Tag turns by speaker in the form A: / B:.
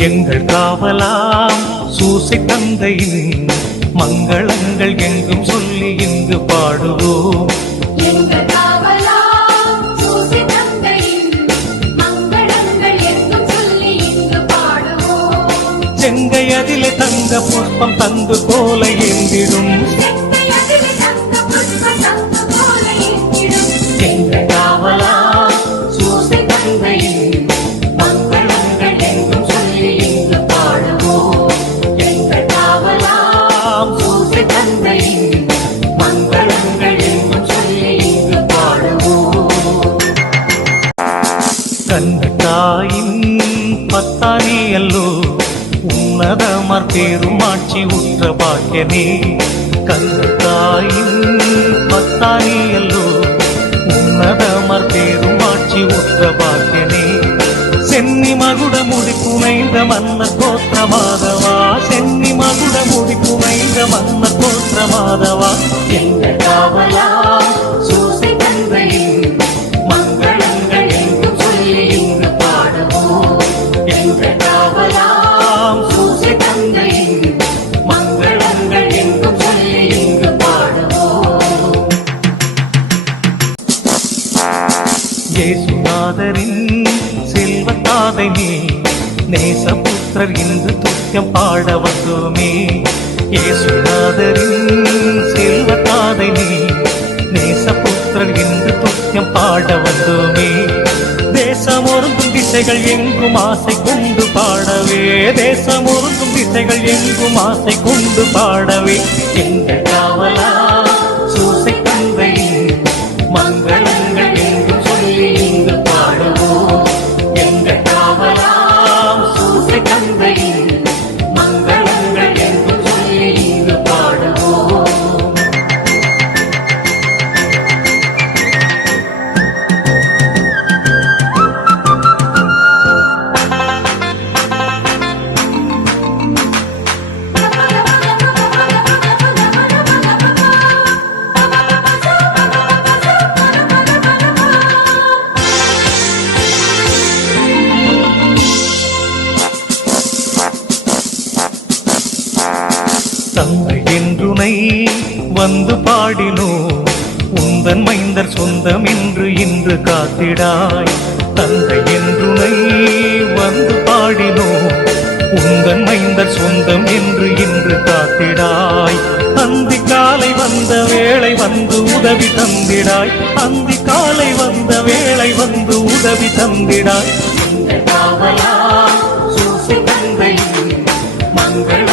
A: எங்கள் காவலாம் சூசை தந்தையின் மங்களங்கள் எங்கும் சொல்லி இங்கு பாடுவோம். செங்கை அதிலே தங்க புஷ்பம் தந்து போல ஏந்திடும். பத்தானி அல்லோ உன்னதமர் பெருமாட்சி உற்ற பாக்கியனே கண்ணத்தாயின் பத்தானி அல்லோ உன்னதமர் பெருமாட்சி உற்ற பாக்கியனே சென்னி மகுட முடி புனைந்த மன்ன கோத்திர மாதவா சென்னி மகுட முடி புனைந்த மன்ன கோத்திர மாதவா எங்க இயேசுநாதரின் செல்வத்தாதை நீ நேசபுத்திரர் இன்று துத்தியம் பாட வந்தோமே இயேசுநாதரின் செல்வத்தாதை நீ நேசபுத்திரர் இன்று துத்தியம் பாட வந்தோமே தேசம் ஒருங்கும் திசைகள் எங்கும் ஆசை கொண்டு பாடவே. தேசம் ஒருங்கும் திசைகள் எங்கும் ஆசை கொண்டு பாடவே. எங்கள் காவலா தந்தை என்றுனை வந்து பாடினோ உந்தன் மைந்தர் சொந்தம் என்று இன்று காத்திடாய். தந்தை என்றுனை வந்து பாடினோ உந்தன் மைந்தர் சொந்தம் என்று இன்று காத்திடாய். அந்தி காலை வந்த வேளை வந்து உதவி தந்திடாய். அந்தி காலை வந்த வேளை வந்து உதவி தந்திடாய். மங்கள்